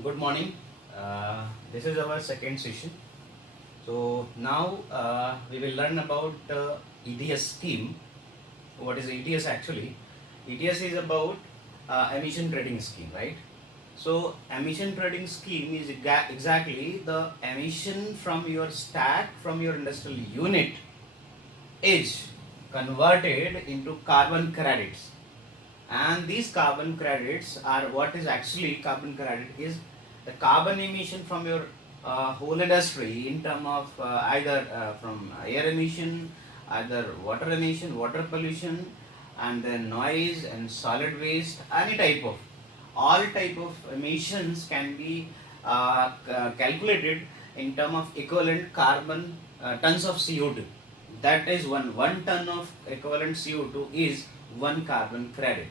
Good morning. This is our second session. So now we will learn about ETS scheme. What is ETS actually? ETS is about emission trading scheme, right? So emission trading scheme is exactly the emission from your stack from your industrial unit is converted into carbon credits, and these carbon credits are what is actually carbon credit is the carbon emission from your whole industry in term of either from air emission, either water emission, water pollution, and then noise and solid waste, any type of all type of emissions can be calculated in term of equivalent carbon tons of CO2. That is one ton of equivalent CO2 is one carbon credit.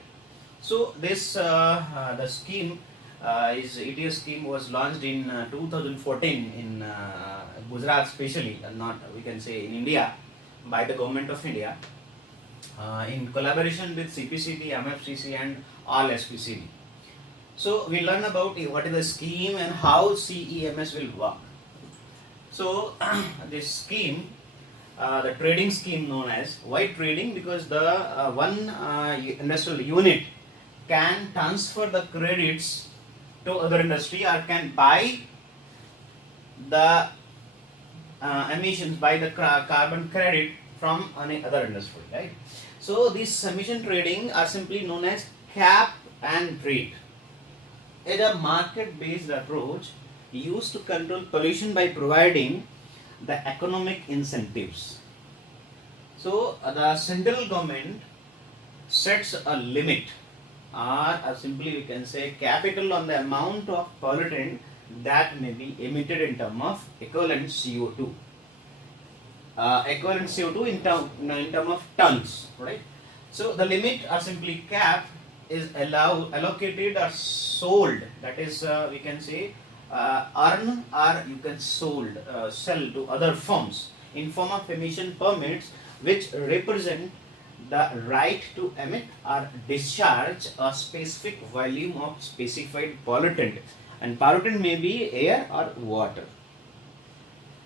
So this the scheme is ETS scheme was launched in 2014 in Gujarat, especially, not we can say in India, by the government of India in collaboration with CPCB, MFCC, and all SPCB. So we learn about what is the scheme and how CEMS will work. So this scheme, the trading scheme known as why trading, because the one industrial unit can transfer the credits to other industry or can buy the emissions, buy the carbon credit from any other industry, right? So these emission trading are simply known as cap and trade. It is a market based approach used to control pollution by providing the economic incentives. So the central government sets a limit, or simply we can say capital, on the amount of pollutant that may be emitted in terms of equivalent CO2. Equivalent CO2 in term of tons, right? So the limit or simply cap is allocated or sold. That is we can say earn or you can sold sell to other firms in form of emission permits, which represent the right to emit or discharge a specific volume of specified pollutant, and pollutant may be air or water,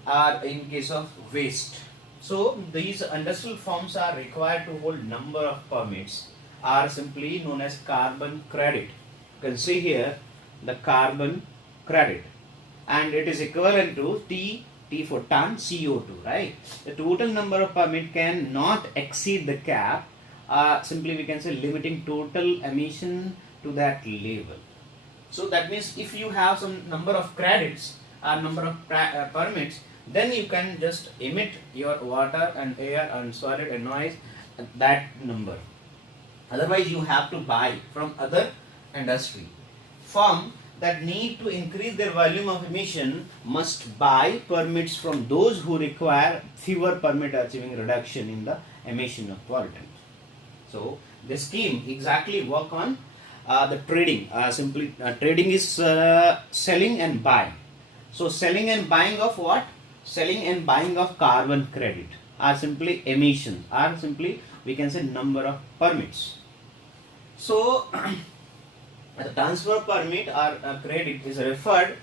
or in case of waste. So these industrial firms are required to hold number of permits, are simply known as carbon credit. You can see here the carbon credit, and it is equivalent to T for ton, CO2, right? The total number of permit cannot exceed the cap, simply we can say limiting total emission to that level. So that means if you have some number of credits or number of permits, then you can just emit your water and air and solid and noise at that number. Otherwise you have to buy from other industry. Firm that need to increase their volume of emission must buy permits from those who require fewer permit achieving reduction in the emission of pollutant. So the scheme exactly work on the trading. Simply trading is selling and buying. So selling and buying of what? Selling and buying of carbon credit, are simply emission, are simply we can say number of permits. So the transfer permit or credit is referred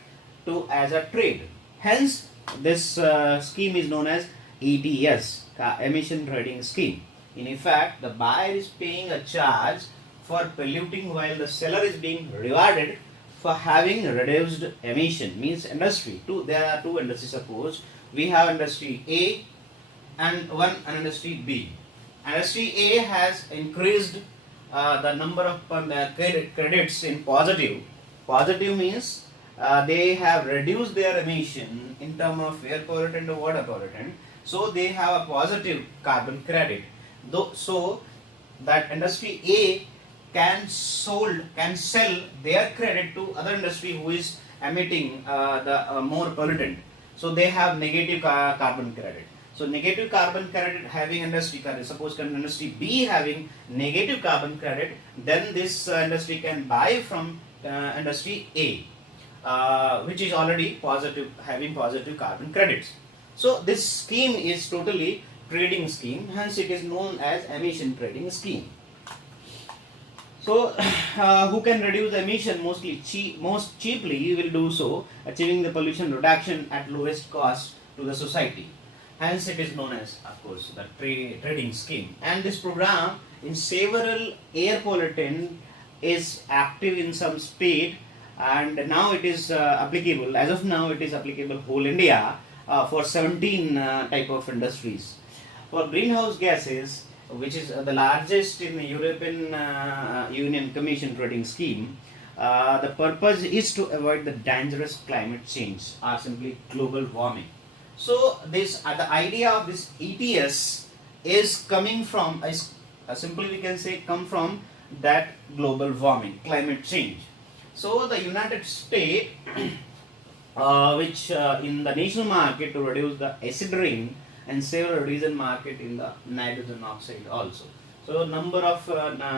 to as a trade. Hence this scheme is known as ETS, emission trading scheme. In effect, the buyer is paying a charge for polluting while the seller is being rewarded for having reduced emission. Means industry, there are two industries. Suppose we have industry A and industry B. Industry A has increased the number of credits in positive. Positive means they have reduced their emission in terms of air pollutant or water pollutant. So they have a positive carbon credit. So that industry A can sell their credit to other industry who is emitting the more pollutant. So they have negative carbon credit. So negative carbon credit having industry credit. Suppose industry B having negative carbon credit, then this industry can buy from industry A, which is already positive, having positive carbon credits. So this scheme is totally trading scheme. Hence it is known as emission trading scheme. So, who can reduce the emission most cheaply will do so, achieving the pollution reduction at lowest cost to the society. Hence, it is known as, of course, the trading scheme. And this program in several air pollutant is active in some state, and now it is applicable. As of now, it is applicable whole India for 17 type of industries. For greenhouse gases, which is the largest in the European Union Commission trading scheme, the purpose is to avoid the dangerous climate change or simply global warming. So this the idea of this ETS is coming from simply we can say come from that global warming, climate change. So the United States, which in the national market to reduce the acid rain, and several region market in the nitrogen oxide also. So number of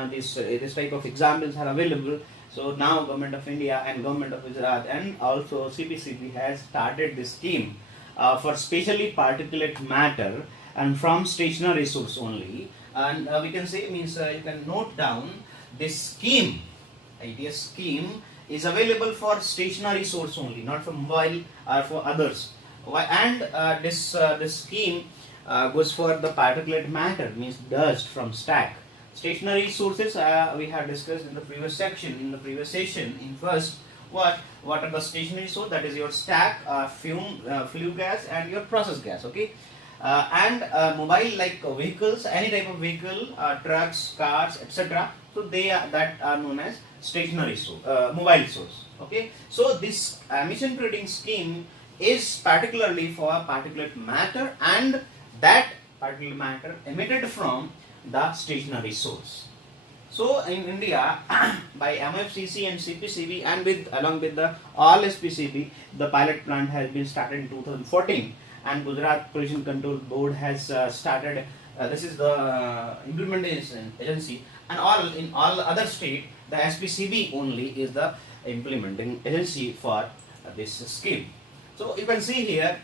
this type of examples are available. So now Government of India and Government of Gujarat and also CPCB has started this scheme for specially particulate matter and from stationary source only. And we can say means you can note down this scheme, ITS scheme is available for stationary source only, not for mobile or for others. And this scheme goes for the particulate matter, means dust from stack. Stationary sources we have discussed in the previous section. In the previous session, in first, what are the stationary source? That is your stack, fume, flue gas, and your process gas. Okay, and mobile like vehicles, any type of vehicle, trucks, cars, etc. So they are that are known as stationary source, mobile source. Okay, so this emission trading scheme is particularly for particulate matter and that particulate matter emitted from the stationary source. So in India, by MFCC and CPCB and along with the all SPCB, the pilot plant has been started in 2014, and Gujarat Pollution Control Board has started. This is the implementation agency, and in all other state, the SPCB only is the implementing agency for this scheme. So you can see here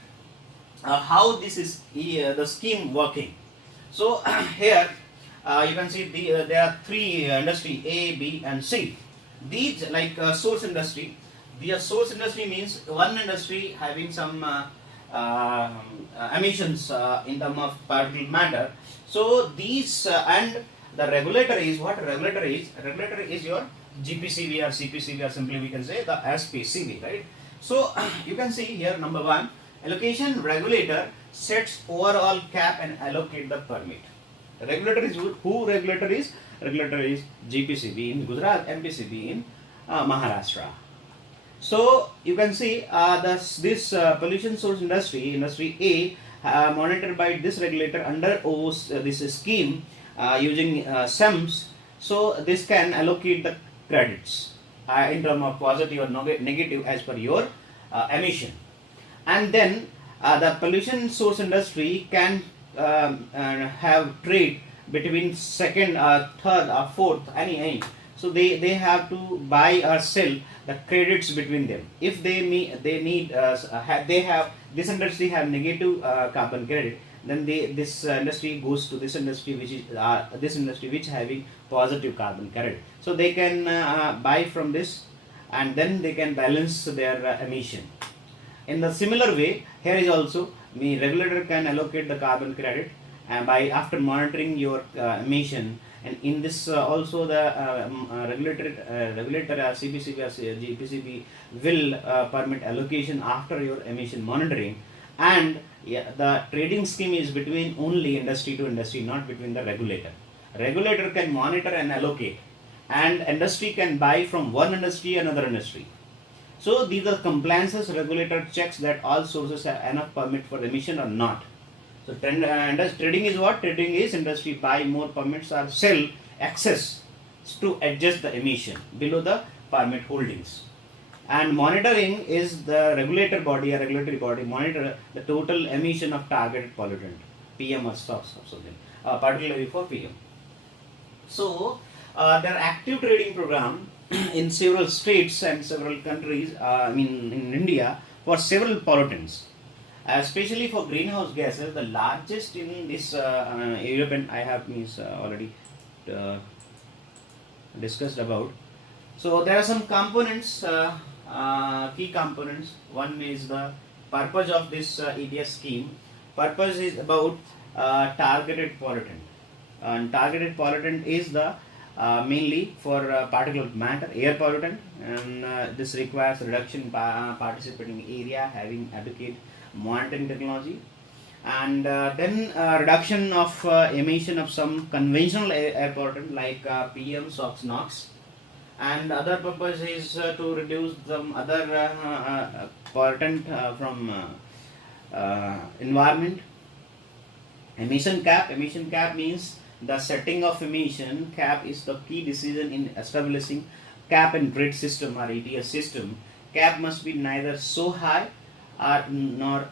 how this is the scheme working. So here you can see there are three industry A, B, and C. These like source industry. The source industry means one industry having some emissions in terms of particulate matter. So these and the regulator is what regulator is? Regulator is your GPCB or CPCB, or simply we can say the SPCB, right? So you can see here number one, allocation regulator sets overall cap and allocate the permit. Regulator is who? Regulator is GPCB in Gujarat, MPCB in Maharashtra. So you can see this pollution source industry A, monitored by this regulator under this scheme using OCEMS. So this can allocate the credits in terms of positive or negative as per your emission. And then the pollution source industry can have trade between second, third or fourth, any. So they have to buy or sell the credits between them. If they have this industry have negative carbon credit, then this industry goes to this industry which having positive carbon credit. So they can buy from this, and then they can balance their emission. In the similar way, here is also the regulator can allocate the carbon credit and by after monitoring your emission, and in this also the regulator CPCB or GPCB will permit allocation after your emission monitoring. And the trading scheme is between only industry to industry, not between the regulator. Regulator can monitor and allocate, and industry can buy from one industry another industry. So these are compliances. Regulator checks that all sources have enough permit for emission or not. So trading is what? Trading is industry buy more permits or sell excess to adjust the emission below the permit holdings. And monitoring is the regulator body or regulatory body monitor the total emission of targeted pollutant, PM or something, particularly for PM. So there are active trading program in several states and several countries, in India, for several pollutants, especially for greenhouse gases. The largest in this European, I have already discussed about. So there are some components, key components. One is the purpose of this ETS scheme. Purpose is about targeted pollutant, and targeted pollutant is the mainly for particulate matter, air pollutant, and this requires reduction in participating area, having adequate monitoring technology, and then reduction of emission of some conventional air pollutant like PM, SOx, NOx, and other purpose is to reduce some other pollutant from environment. Emission cap means the setting of emission cap is the key decision in establishing cap and trade system or ETS system. Cap must be neither so high or nor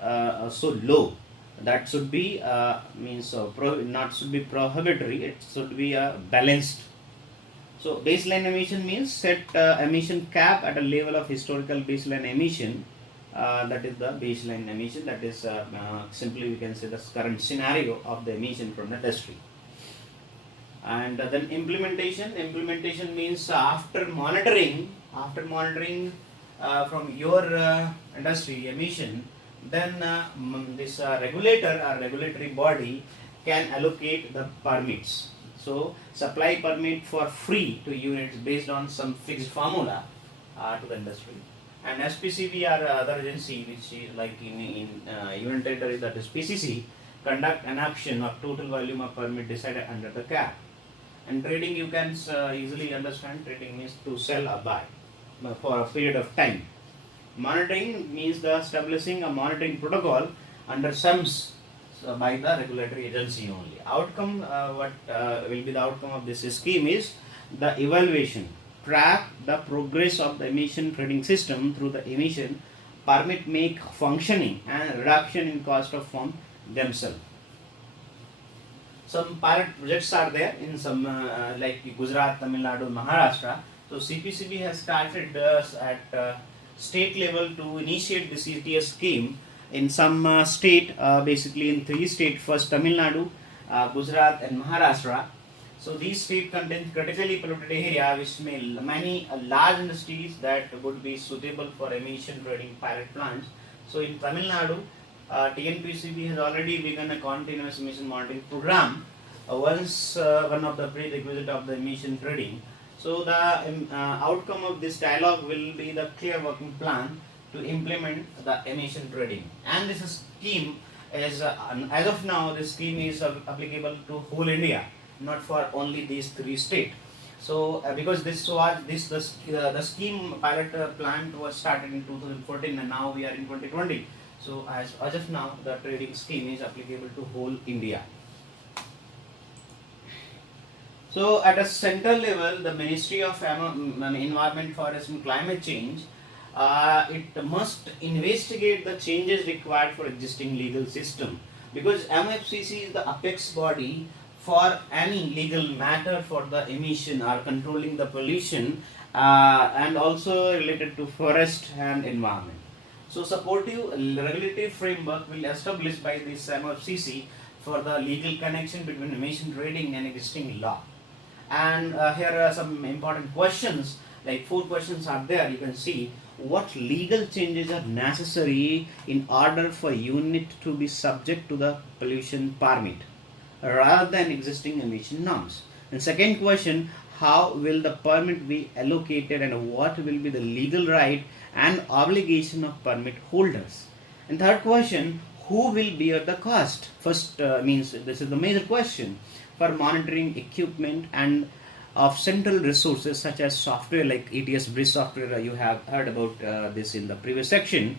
so low. That should be not should be prohibitory. It should be balanced. So baseline emission means set emission cap at a level of historical baseline emission. That is the baseline emission. That is simply we can say the current scenario of the emission from the industry. And then implementation means after monitoring from your industry emission, then this regulator or regulatory body can allocate the permits. So supply permit for free to units based on some fixed formula to the industry. And SPCB or other agency which is like in union territory, that is PCC, conduct an auction of total volume of permit decided under the cap. And trading, you can easily understand, trading means to sell or buy for a period of time. Monitoring means the establishing a monitoring protocol under OCEMS by the regulatory agency only. Outcome, what will be the outcome of this scheme is the evaluation, track the progress of the emission trading system through the emission permit make functioning and reduction in cost of from themselves. Some pilot projects are there in some like Gujarat, Tamil Nadu, Maharashtra. So CPCB has started at state level to initiate this ETS scheme in some state, basically in 3 states. First Tamil Nadu, Gujarat and Maharashtra. So these states contain critically polluted area which may many large industries that would be suitable for emission trading pilot plants. So in Tamil Nadu, TNPCB has already begun a continuous emission monitoring program. Once one of the prerequisite of the emission trading. So the outcome of this dialogue will be the clear working plan to implement the emission trading. And this scheme is as of now, this scheme is applicable to whole India, not for only these 3 states. So because this was the scheme pilot plant was started in 2014 and now we are in 2020. So as of now, the trading scheme is applicable to whole India. So at a central level, the Ministry of Environment, Forest and Climate Change, it must investigate the changes required for existing legal system, because MFCC is the apex body for any legal matter for the emission or controlling the pollution and also related to forest and environment. So supportive regulatory framework will be established by this MFCC for the legal connection between emission trading and existing law. And here are some important questions, like 4 questions are there. You can see what legal changes are necessary in order for unit to be subject to the pollution permit rather than existing emission norms. And second question, how will the permit be allocated and what will be the legal right and obligation of permit holders? And third question, who will bear the cost? First means this is the major question for monitoring equipment and of central resources such as software like ETS bridge software. You have heard about this in the previous section.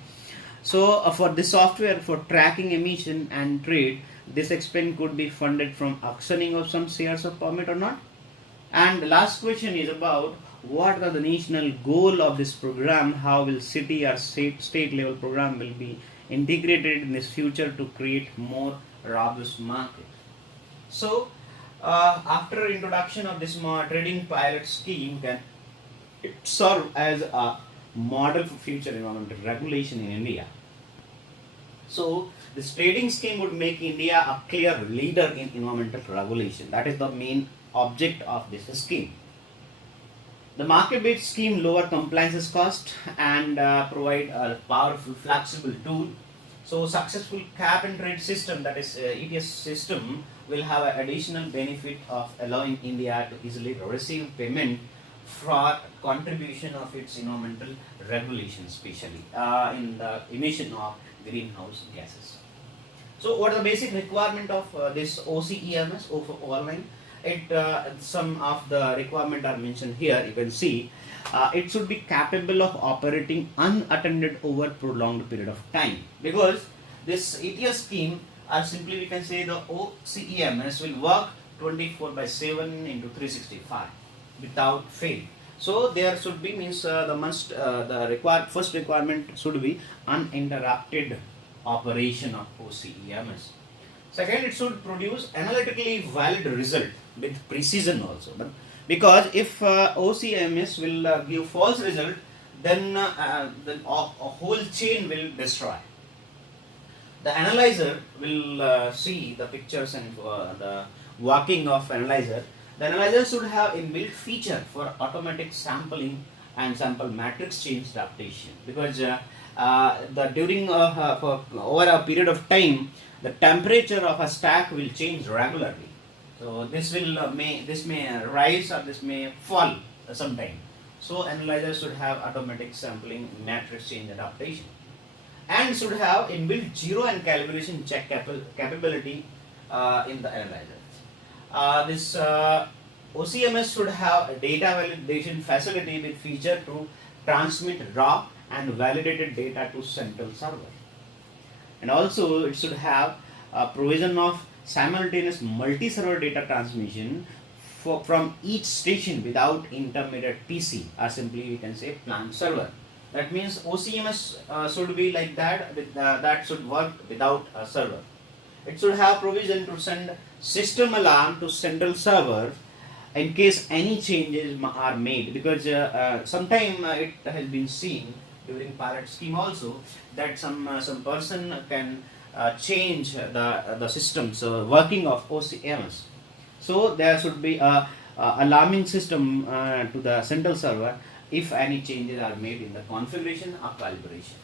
So for this software for tracking emission and trade, this expense could be funded from auctioning of some shares of permit or not. And the last question is about what are the national goal of this program, how will city or state level program will be integrated in this future to create more robust market. So after introduction of this trading pilot scheme, can it serve as a model for future environmental regulation in India. So this trading scheme would make India a clear leader in environmental regulation. That is the main object of this scheme. The market-based scheme lower compliance cost and provide a powerful, flexible tool. So successful cap and trade system, that is ETS system, will have an additional benefit of allowing India to easily receive payment for contribution of its environmental regulations, especially in the emission of greenhouse gases. So what are the basic requirement of this OCEMS online? Some of the requirement are mentioned here. You can see it should be capable of operating unattended over prolonged period of time, because this ETS scheme, or simply we can say the OCEMS, will work 24/7 into 365 without fail. So there should be means the first requirement should be uninterrupted operation of OCEMS. Second, it should produce analytically valid result with precision also. But because if OCEMS will give false result, then a whole chain will destroy. The analyzer will see the pictures and the working of analyzer. The analyzer should have inbuilt feature for automatic sampling and sample matrix change adaptation, because during for over a period of time, the temperature of a stack will change regularly. So this may rise or this may fall sometime. So analyzer should have automatic sampling, matrix change adaptation, and should have inbuilt zero and calibration check capability in the analyzer. This OCMS should have a data validation facility with feature to transmit raw and validated data to central server. And also it should have a provision of simultaneous multi-server data transmission from each station without intermediate PC, or simply we can say plant server. That means OCMS should be like that, that should work without a server. It should have provision to send system alarm to central server in case any changes are made, because sometime it has been seen during pilot scheme also that some person can change the systems working of OCMS. So there should be a alarming system to the central server if any changes are made in the configuration or calibration.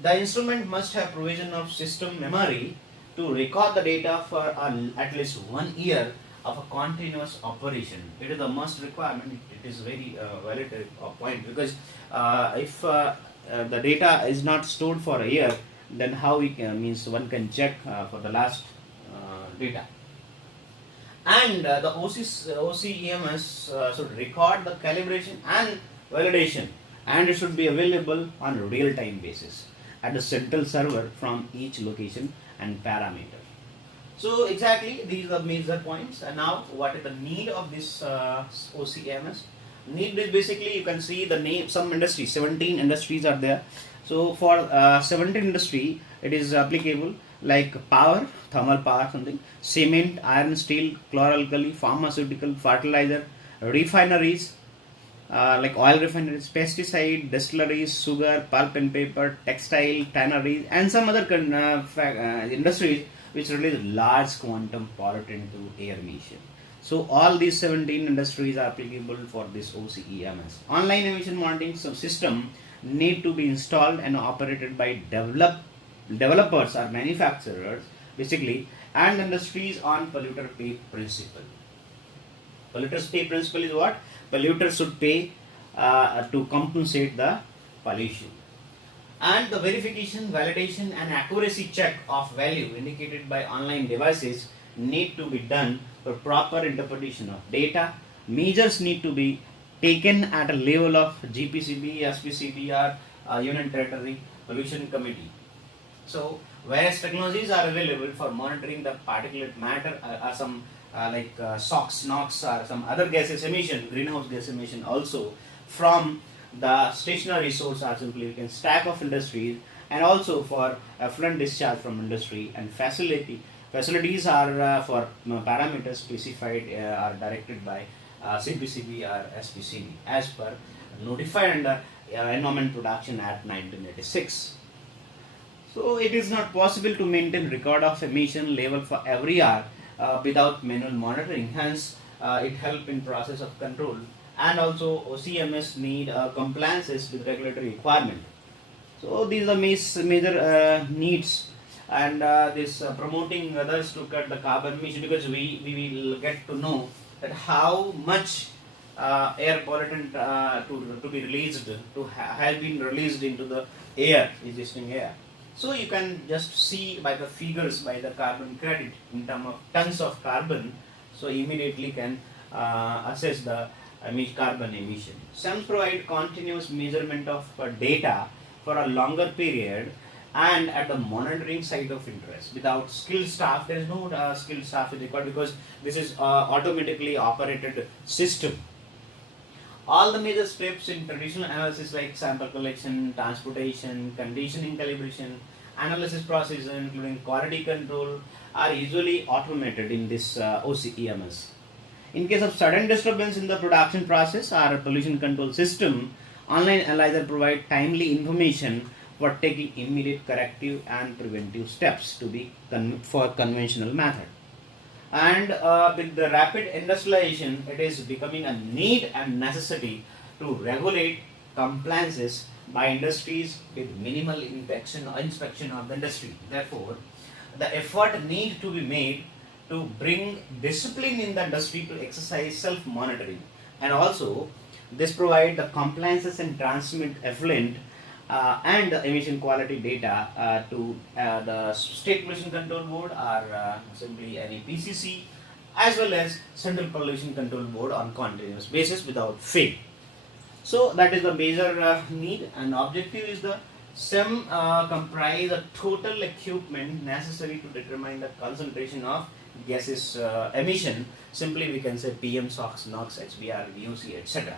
The instrument must have provision of system memory to record the data for at least 1 year of a continuous operation. It is the must requirement. It is very valid point, because if the data is not stored for a year, then how we can, means one can check for the last data. And the OCEMS should record the calibration and validation, and it should be available on a real-time basis at the central server from each location and parameter. So exactly these are major points. And now what is the need of this OCEMS? Need is basically, you can see the name, some industries, 17 industries are there. So for 17 industry, it is applicable like power, thermal power something, cement, iron, steel, chloralkali, pharmaceutical, fertilizer, refineries, like oil refineries, pesticide, distilleries, sugar, pulp and paper, textile, tanneries, and some other industries which release large quantum pollutant to air emission. So all these 17 industries are applicable for this OCEMS. Online emission monitoring system need to be installed and operated by developers or manufacturers basically, and industries on polluter pay principle. Polluter's pay principle is what? Polluters should pay to compensate the pollution. And the verification, validation and accuracy check of value indicated by online devices need to be done for proper interpretation of data. Measures need to be taken at a level of GPCB, SPCB or Union Territory Pollution Committee. So various technologies are available for monitoring the particulate matter or some like SOx, NOx or some other gases emission, greenhouse gas emission also from the stationary source, or simply we can stack of industries, and also for effluent discharge from industry. And facilities are for parameters specified are directed by CPCB or SPCB as per notified under Environment Protection Act 1986. So it is not possible to maintain record of emission level for every hour without manual monitoring. Hence, it helps in process of control and also OCMS need compliances with regulatory requirement. So these are major needs, and this promoting others to cut the carbon emission, because we will get to know that how much air pollutant to be released have been released into the air, existing air. So you can just see by the figures, by the carbon credit in terms of tons of carbon, so immediately can assess the carbon emission. SEMS provide continuous measurement of data for a longer period and at the monitoring side of interest. Without skilled staff, there is no skilled staff is required, because this is automatically operated system. All the major steps in traditional analysis like sample collection, transportation, conditioning, calibration, analysis process, including quality control, are usually automated in this OCEMS. In case of sudden disturbance in the production process or pollution control system, online analyzer provide timely information for taking immediate corrective and preventive steps to be for conventional method. And with the rapid industrialization, it is becoming a need and necessity to regulate compliances by industries with minimal inspection of the industry. Therefore, the effort need to be made to bring discipline in the industry to exercise self-monitoring, and also this provide the compliances and transmit effluent and the emission quality data to the State Pollution Control Board, or simply any PCC, as well as Central Pollution Control Board on continuous basis without fail. So that is the major need, and objective is the SEM comprise a total equipment necessary to determine the concentration of gases emission. Simply we can say PM, SOx, NOx, HBr, VOC, etc.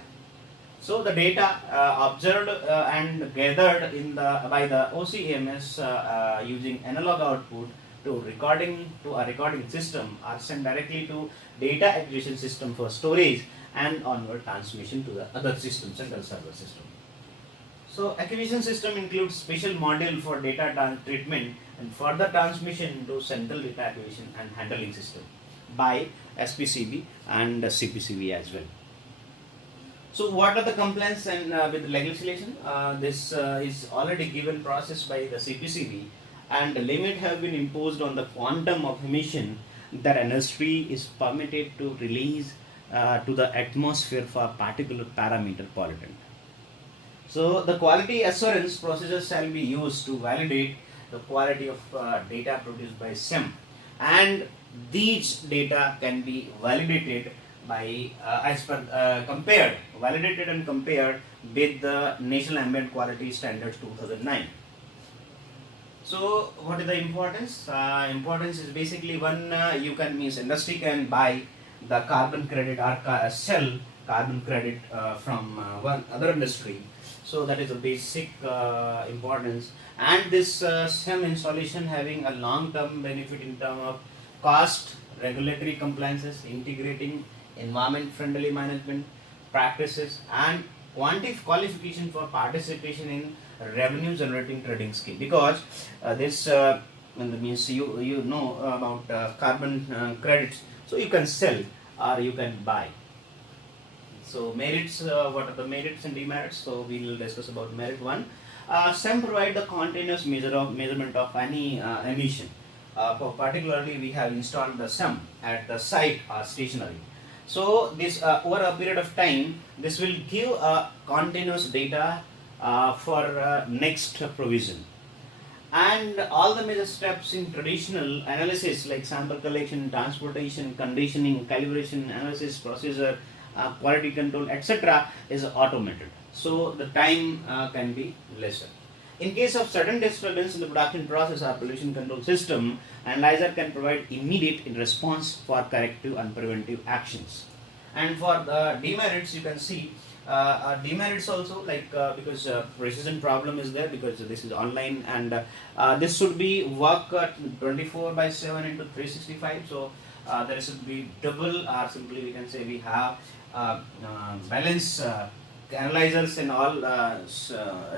So the data observed and gathered by the OCEMS using analog output to a recording system are sent directly to data acquisition system for storage and onward transmission to the other systems, central server system. So acquisition system includes special module for data treatment and further transmission to central data acquisition and handling system by SPCB and CPCB as well. So what are the complaints and with legislation? This is already given process by the CPCB, and the limit have been imposed on the quantum of emission that industry is permitted to release to the atmosphere for particular parameter pollutant. So the quality assurance procedures shall be used to validate the quality of data produced by SEM, and these data can be validated by validated and compared with the National Ambient Quality Standards 2009. So what is the importance? Importance is basically one, you can means industry can buy the carbon credit or sell carbon credit from one other industry. So that is a basic importance, and this SEM installation having a long-term benefit in terms of cost, regulatory compliances, integrating environment-friendly management practices, and qualification for participation in revenue-generating trading scheme. Because this means you know about carbon credits, so you can sell or you can buy. So merits, what are the merits and demerits? So we will discuss about merit one. SEM provide the continuous measurement of any emission. Particularly, we have installed the SEM at the site or stationary. So this over a period of time, this will give continuous data for next provision. And all the major steps in traditional analysis like sample collection, transportation, conditioning, calibration, analysis, procedure, quality control, etc. is automated. So the time can be lesser. In case of sudden disturbance in the production process or pollution control system, analyzer can provide immediate response for corrective and preventive actions. And for the demerits, you can see demerits also, like because precision problem is there, because this is online, and this should be work 24/7 into 365. So there should be double, or simply we can say we have balance analyzers and all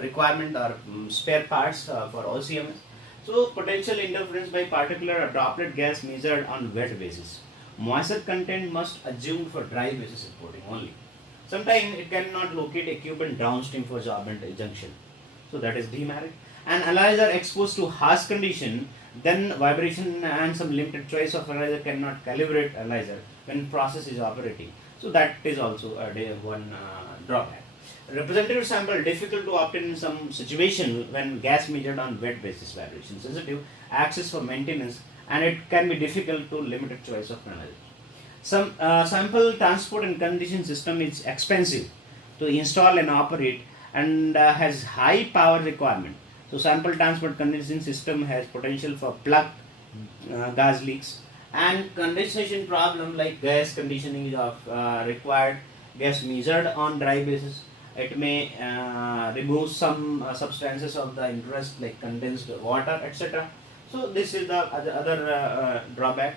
requirement or spare parts for OCEMS. So potential interference by particular droplet gas measured on wet basis. Moisture content must assumed for dry basis reporting only. Sometimes it cannot locate equipment downstream for sorbent junction. So that is demerit. And analyzer exposed to harsh condition, then vibration and some limited choice of analyzer cannot calibrate analyzer when process is operating. So that is also one drawback. Representative sample difficult to obtain in some situation when gas measured on wet basis, vibration sensitive, access for maintenance, and it can be difficult to limited choice of analyzer. Some sample transport and condition system is expensive to install and operate and has high power requirement. So sample transport conditioning system has potential for plug gas leaks and condensation problem like gas conditioning is required. Gas measured on dry basis. It may remove some substances of the interest like condensed water, etc. So this is the other drawback,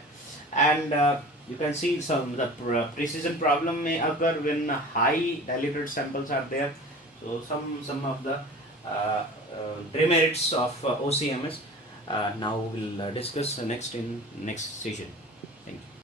and you can see some the precision problem may occur when high diluted samples are there. So some of the demerits of OCMS. Now we'll discuss next in next session. Thank you.